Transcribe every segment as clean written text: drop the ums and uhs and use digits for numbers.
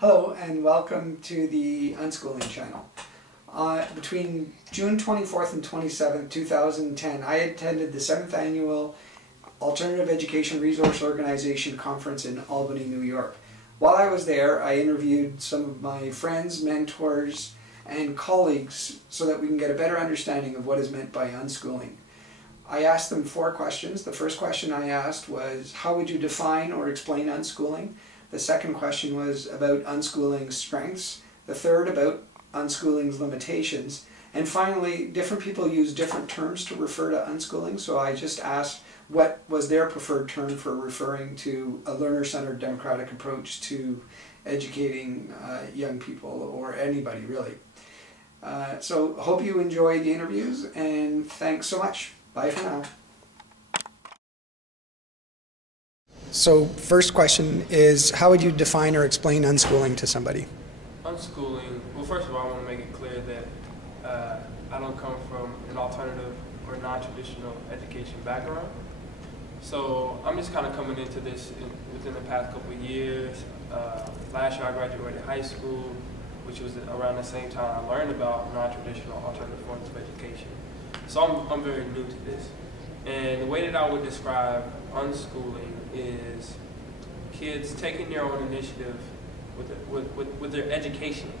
Hello and welcome to the Unschooling channel. Between June 24th and 27th, 2010, I attended the 7th Annual Alternative Education Resource Organization Conference in Albany, New York. While I was there, I interviewed some of my friends, mentors, and colleagues so that we can get a better understanding of what is meant by unschooling. I asked them 4 questions. The first question I asked was, how would you define or explain unschooling? The second question was about unschooling's strengths. The third about unschooling's limitations. And finally, different people use different terms to refer to unschooling, so I just asked what was their preferred term for referring to a learner-centered democratic approach to educating young people, or anybody really. So hope you enjoy the interviews, and thanks so much. Bye for now. So first question is, how would you define or explain unschooling to somebody? Unschooling, well, first of all, I want to make it clear that I don't come from an alternative or non-traditional education background. So I'm just kind of coming into this within the past couple of years. Last year I graduated high school, which was around the same time I learned about non-traditional alternative forms of education. So I'm very new to this. And the way that I would describe unschooling is kids taking their own initiative with their education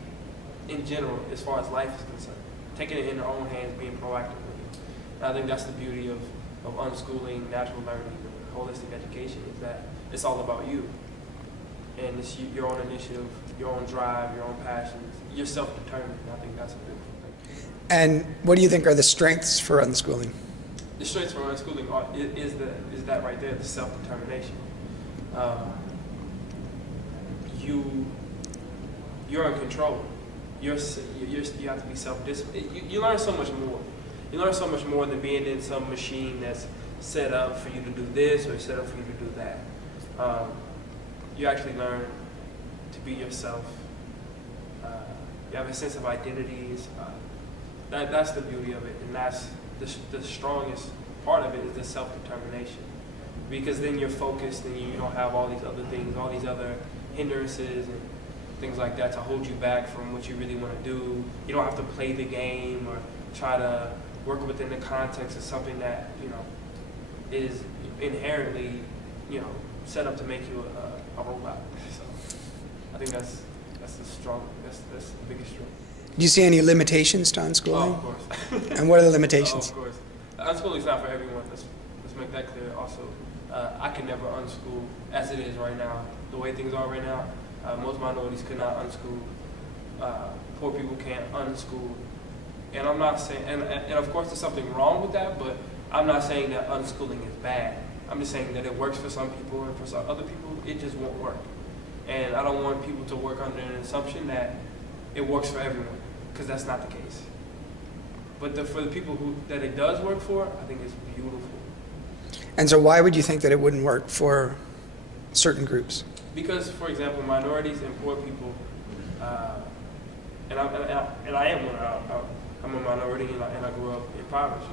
in general, as far as life is concerned. Taking it in their own hands, being proactive with it. And I think that's the beauty of unschooling, natural learning, holistic education, is that it's all about you. And it's your own initiative, your own drive, your own passions. You're self-determined, and I think that's a beautiful thing. And what do you think are the strengths for unschooling? The strengths for unschooling is that right there, the self-determination. You're in control. You have to be self-disciplined. You learn so much more. You learn so much more than being in some machine that's set up for you to do this or set up for you to do that. You actually learn to be yourself. You have a sense of identities. That's the beauty of it, and that's the strongest part of it, is the self-determination. Because then you're focused and you don't have all these other things, all these other hindrances and things like that to hold you back from what you really want to do. You don't have to play the game or try to work within the context of something that, is inherently, set up to make you a robot. So I think that's the biggest strength. Do you see any limitations to unschooling? Oh, of course. And what are the limitations? Oh, of course. Unschooling is not for everyone. Let's make that clear. Also, I can never unschool as it is right now. The way things are right now, most minorities could not unschool. Poor people can't unschool. And I'm not saying, and of course there's something wrong with that, but I'm not saying that unschooling is bad. I'm just saying that it works for some people, and for some other people, it just won't work. And I don't want people to work under an assumption that it works for everyone, because that's not the case. But for the people that it does work for, I think it's beautiful. And so why would you think that it wouldn't work for certain groups? Because, for example, minorities and poor people, and I am one. I'm a minority, and I grew up impoverished.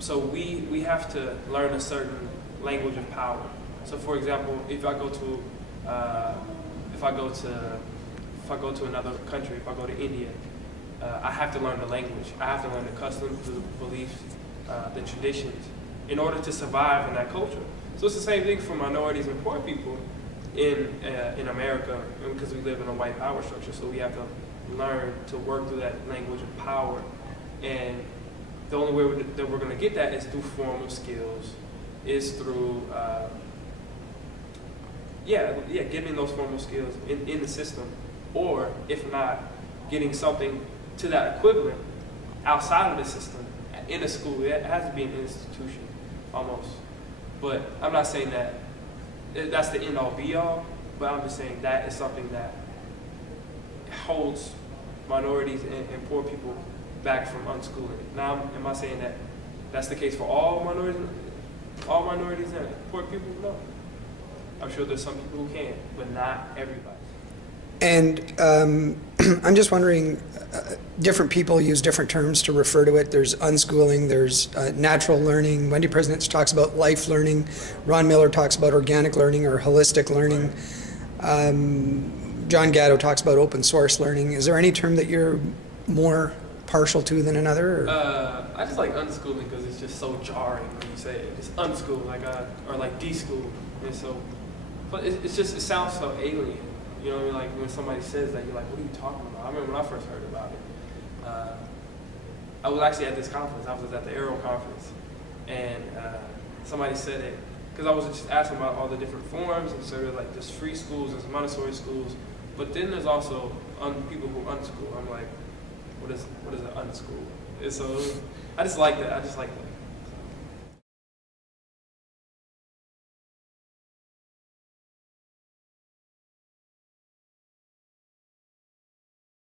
So we have to learn a certain language of power. So, for example, if I go to another country, if I go to India, I have to learn the language. I have to learn the customs, the beliefs, the traditions, in order to survive in that culture. So it's the same thing for minorities and poor people in America, because we live in a white power structure. So we have to learn to work through that language of power. And the only way that we're going to get that is through formal skills, is through getting those formal skills in the system, or if not, getting something to that equivalent outside of the system, in a school. It has to be an institution, almost. But I'm not saying that that's the end all be all, but I'm just saying that is something that holds minorities and poor people back from unschooling. Now, am I saying that that's the case for all minorities and poor people? No. I'm sure there's some people who can, but not everybody. And I'm just wondering, different people use different terms to refer to it. There's unschooling, there's natural learning. Wendy President talks about life learning. Ron Miller talks about organic learning or holistic learning. John Gatto talks about open source learning. Is there any term that you're more partial to than another? I just like unschooling because it's just so jarring when you say it. It's unschool, or like de-school. And so, but it sounds so alien. You know what I mean? Like when somebody says that, you're like, what are you talking about? I remember when I first heard about it. I was actually at this conference. I was at the Aero conference, and somebody said it because I was just asking about all the different forms, and so like there's free schools, there's Montessori schools, but then there's also people who unschool. I'm like, what is an unschool? And so I just like that. I just like that.